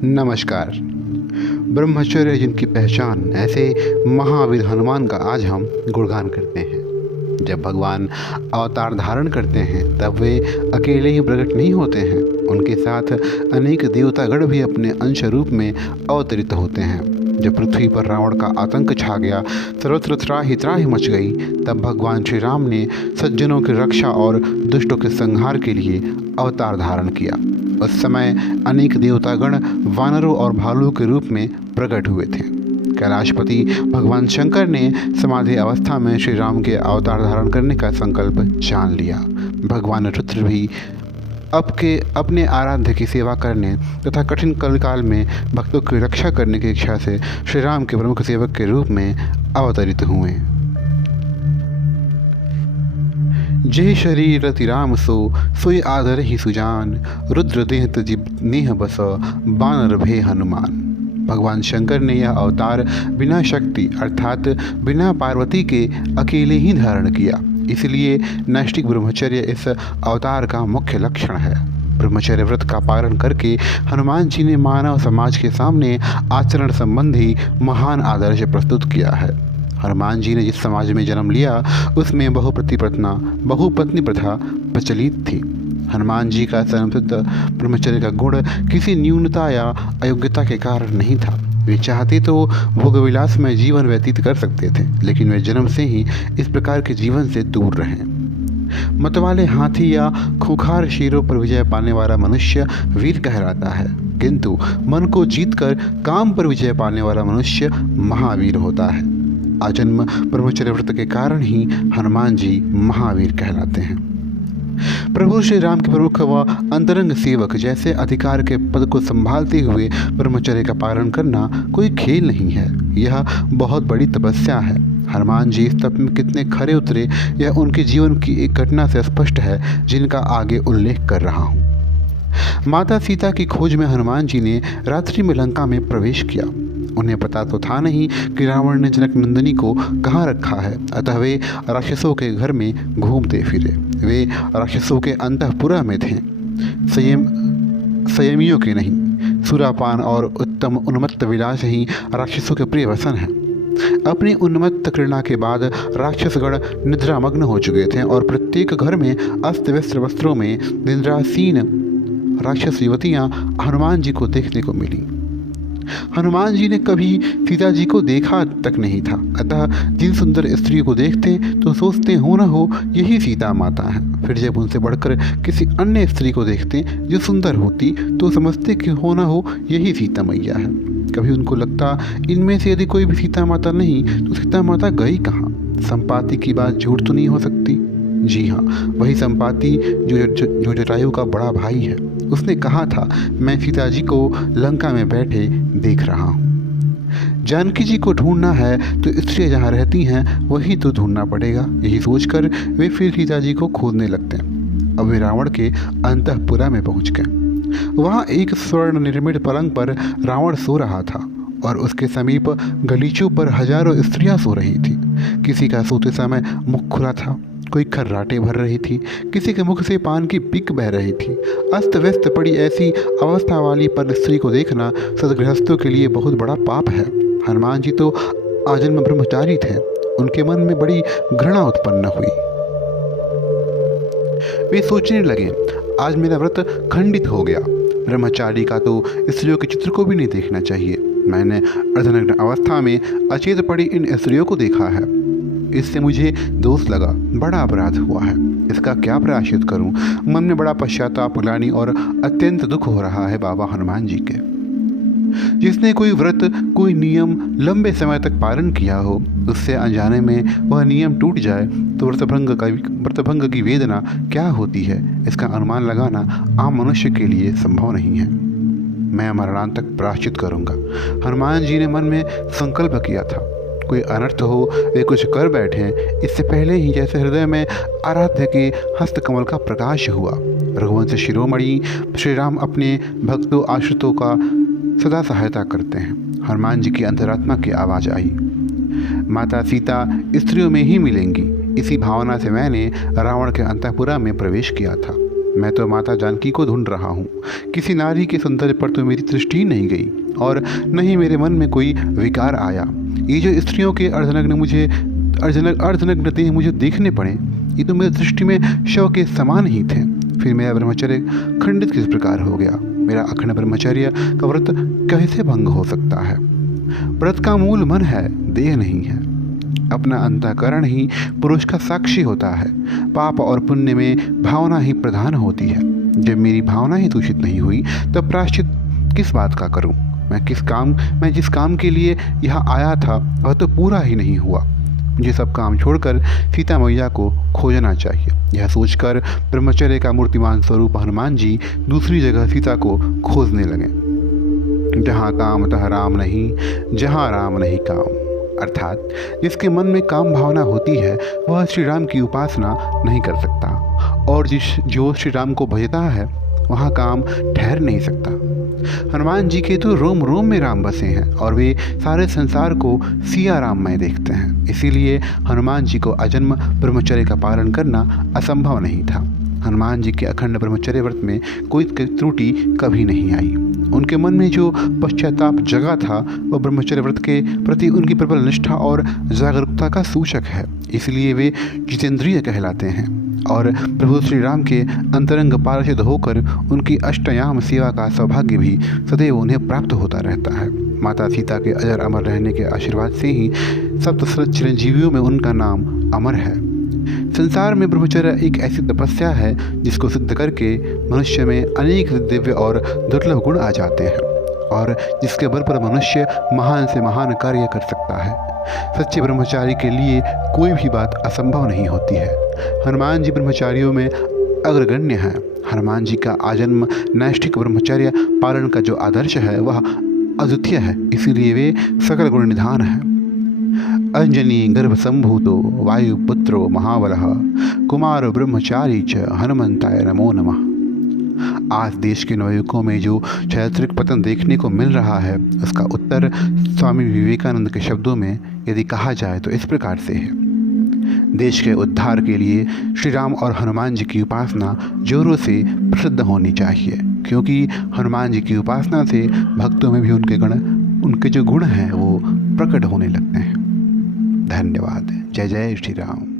नमस्कार। ब्रह्मचर्य जिनकी पहचान ऐसे महावीर हनुमान का आज हम गुणगान करते हैं। जब भगवान अवतार धारण करते हैं तब वे अकेले ही प्रकट नहीं होते हैं, उनके साथ अनेक देवतागण भी अपने अंश रूप में अवतरित होते हैं। जब पृथ्वी पर रावण का आतंक छा गया, सर्वत्र त्राहि त्राहि मच गई, तब भगवान श्री राम ने सज्जनों की रक्षा और दुष्टों के संहार के लिए अवतार धारण किया। उस समय अनेक देवतागण वानरों और भालुओं के रूप में प्रकट हुए थे। कैलाशपति भगवान शंकर ने समाधि अवस्था में श्री राम के अवतार धारण करने का संकल्प जान लिया। भगवान रुद्र भी अपने आराध्य की सेवा करने तथा कठिन कलकाल में भक्तों की रक्षा करने की इच्छा से श्री राम के प्रमुख सेवक के रूप में अवतरित हुए। जय शरीर रति राम सोई आदर ही सुजान, रुद्र देह तजि नेह बस बानर भे हनुमान। भगवान शंकर ने यह अवतार बिना शक्ति अर्थात बिना पार्वती के अकेले ही धारण किया, इसलिए नैष्ठिक ब्रह्मचर्य इस अवतार का मुख्य लक्षण है। ब्रह्मचर्य व्रत का पालन करके हनुमान जी ने मानव समाज के सामने आचरण संबंधी महान आदर्श प्रस्तुत किया है। हनुमान जी ने जिस समाज में जन्म लिया उसमें बहुपत्नी प्रथा प्रचलित थी। हनुमान जी का जन्मसिद्ध ब्रह्मचर्य का गुण किसी न्यूनता या अयोग्यता के कारण नहीं था। वे चाहते तो भोगविलास में जीवन व्यतीत कर सकते थे, लेकिन वे जन्म से ही इस प्रकार के जीवन से दूर रहे। मतवाले हाथी या खूंखार शेरों पर विजय पाने वाला मनुष्य वीर कहलाता है, किंतु मन को जीतकर काम पर विजय पाने वाला मनुष्य महावीर होता है। आजन्म ब्रह्मचर्य व्रत के कारण ही हनुमान जी महावीर कहलाते हैं। प्रभु श्री राम के प्रमुख व अंतरंग सेवक जैसे अधिकार के पद को संभालते हुए ब्रह्मचर्य का पालन करना कोई खेल नहीं है, यह बहुत बड़ी तपस्या है। हनुमान जी इस तप में कितने खरे उतरे यह उनके जीवन की एक घटना से स्पष्ट है, जिनका आगे उल्लेख कर रहा हूँ। माता सीता की खोज में हनुमान जी ने रात्रि में लंका में प्रवेश किया। उन्हें पता तो था नहीं कि रावण ने जनक नंदिनी को कहाँ रखा है, अतः वे राक्षसों के घर में घूमते फिरे। वे राक्षसों के अंतःपुरा में थे, संयमियों के नहीं। सुरापान और उत्तम उन्मत्त विलास ही राक्षसों के प्रिय वसन हैं। अपनी उन्मत्त क्रीड़ा के बाद राक्षसगण निद्रामग्न हो चुके थे और प्रत्येक घर में अस्त व्यस्त वस्त्रों में निद्रासीन राक्षस युवतियाँ हनुमान जी को देखने को मिली। हनुमान जी ने कभी सीता जी को देखा तक नहीं था, अतः जिन सुंदर स्त्री को देखते तो सोचते हो न हो यही सीता माता है। फिर जब उनसे बढ़कर किसी अन्य स्त्री को देखते जो सुंदर होती तो समझते कि हो न हो यही सीता मैया है। कभी उनको लगता इनमें से यदि कोई भी सीता माता नहीं तो सीता माता गई कहाँ। संपाति की बात झूठ तो नहीं हो सकती। जी हाँ, वही संपाति जो जटायु का बड़ा भाई है। उसने कहा था मैं सीता जी को लंका में बैठे देख रहा हूँ। जानकी जी को ढूंढना है तो स्त्रियाँ जहाँ रहती हैं वही तो ढूंढना पड़ेगा। यही सोचकर वे फिर सीता जी को खोजने लगते हैं। अब वे रावण के अंतःपुरा में पहुँच गए। वहाँ एक स्वर्ण निर्मित पलंग पर रावण सो रहा था और उसके समीप गलीचों पर हजारों स्त्रियाँ सो रही थी। किसी का सोते समय मुख खुला था, कोई खर्राटे भर रही थी, किसी के मुख से पान की पिक बह रही थी। अस्त व्यस्त पड़ी ऐसी अवस्था वाली पर स्त्री को देखना सदगृहस्थों के लिए बहुत बड़ा पाप है। हनुमान जी तो आजन्म ब्रह्मचारी थे, उनके मन में बड़ी घृणा उत्पन्न हुई। वे सोचने लगे आज मेरा व्रत खंडित हो गया। ब्रह्मचारी का तो स्त्रियों के चित्र को भी नहीं देखना चाहिए। मैंने अर्धनग्न अवस्था में अचेत पड़ी इन स्त्रियों को देखा है, इससे मुझे दोष लगा, बड़ा अपराध हुआ है। इसका क्या प्रायश्चित करूं? मन में बड़ा पश्चाताप, ग्लानि और अत्यंत दुख हो रहा है बाबा हनुमान जी के। जिसने कोई व्रत कोई नियम लंबे समय तक पालन किया हो, उससे अनजाने में वह नियम टूट जाए तो व्रतभंग की वेदना क्या होती है, इसका अनुमान लगाना आम मनुष्य के लिए संभव नहीं है। मैं मरणांतक प्रायश्चित करूंगा। हनुमान जी ने मन में संकल्प किया था, कोई अनर्थ हो वे कुछ कर बैठे इससे पहले ही जैसे हृदय में आराध्य के हस्तकमल का प्रकाश हुआ। रघुवंश शिरोमणि श्री राम अपने भक्तों आश्रितों का सदा सहायता करते हैं। हनुमान जी की अंतरात्मा की आवाज़ आई, माता सीता स्त्रियों में ही मिलेंगी। इसी भावना से मैंने रावण के अंतःपुरा में प्रवेश किया था। मैं तो माता जानकी को ढूंढ रहा हूँ। किसी नारी के सौंदर्य पर तो मेरी दृष्टि ही नहीं गई और न ही मेरे मन में कोई विकार आया। ये जो स्त्रियों के अर्धनग्न देह मुझे देखने पड़े, ये तो मेरी दृष्टि में शव के समान ही थे। फिर मेरा ब्रह्मचर्य खंडित किस प्रकार हो गया? मेरा अखंड ब्रह्मचर्य का व्रत कैसे भंग हो सकता है? व्रत का मूल मन है, देह नहीं है। अपना अंतःकरण ही पुरुष का साक्षी होता है। पाप और पुण्य में भावना ही प्रधान होती है। जब मेरी भावना ही दूषित नहीं हुई तब प्रायश्चित किस बात का करूं? मैं जिस काम के लिए यहाँ आया था वह तो पूरा ही नहीं हुआ। मुझे सब काम छोड़कर सीता मैया को खोजना चाहिए। यह सोचकर ब्रह्मचर्य का मूर्तिमान स्वरूप हनुमान जी दूसरी जगह सीता को खोजने लगे। जहाँ काम तह राम नहीं, जहाँ राम नहीं काम। अर्थात जिसके मन में काम भावना होती है वह श्री राम की उपासना नहीं कर सकता, और जो श्री राम को भजता है वहाँ काम ठहर नहीं सकता। हनुमान जी के तो रोम रोम में राम बसे हैं और वे सारे संसार को सिया राममय देखते हैं। इसीलिए हनुमान जी को अजन्म ब्रह्मचर्य का पालन करना असंभव नहीं था। हनुमान जी के अखंड ब्रह्मचर्य व्रत में कोई त्रुटि कभी नहीं आई। उनके मन में जो पश्चाताप जगा था वह ब्रह्मचर्य व्रत के प्रति उनकी प्रबल निष्ठा और जागरूकता का सूचक है। इसलिए वे जितेंद्रिय कहलाते हैं और प्रभु श्री राम के अंतरंग पार्षद होकर उनकी अष्टयाम सेवा का सौभाग्य भी सदैव उन्हें प्राप्त होता रहता है। माता सीता के अजर अमर रहने के आशीर्वाद से ही सप्त चिरंजीवियों में उनका नाम अमर है। संसार में ब्रह्मचर्य एक ऐसी तपस्या है जिसको सिद्ध करके मनुष्य में अनेक दिव्य और दुर्लभ गुण आ जाते हैं और जिसके बल पर मनुष्य महान से महान कार्य कर सकता है। सच्चे ब्रह्मचारी के लिए कोई भी बात असंभव नहीं होती है। हनुमान जी ब्रह्मचारियों में अग्रगण्य हैं। हनुमान जी का आजन्म नैष्ठिक ब्रह्मचर्य पालन का जो आदर्श है वह अद्वितीय है, इसीलिए वे सकल गुण निधान हैं। अंजनी गर्भ संभूतो वायुपुत्रो महाबलः कुमार ब्रह्मचारी च हनुमंताय नमो नमः। आज देश के नवयुवकों में जो चारित्रिक पतन देखने को मिल रहा है उसका उत्तर स्वामी विवेकानंद के शब्दों में यदि कहा जाए तो इस प्रकार से है। देश के उद्धार के लिए श्री राम और हनुमान जी की उपासना जोरों से प्रसिद्ध होनी चाहिए, क्योंकि हनुमान जी की उपासना से भक्तों में भी उनके जो गुण हैं वो प्रकट होने लगते हैं। धन्यवाद। जय जय श्री राम।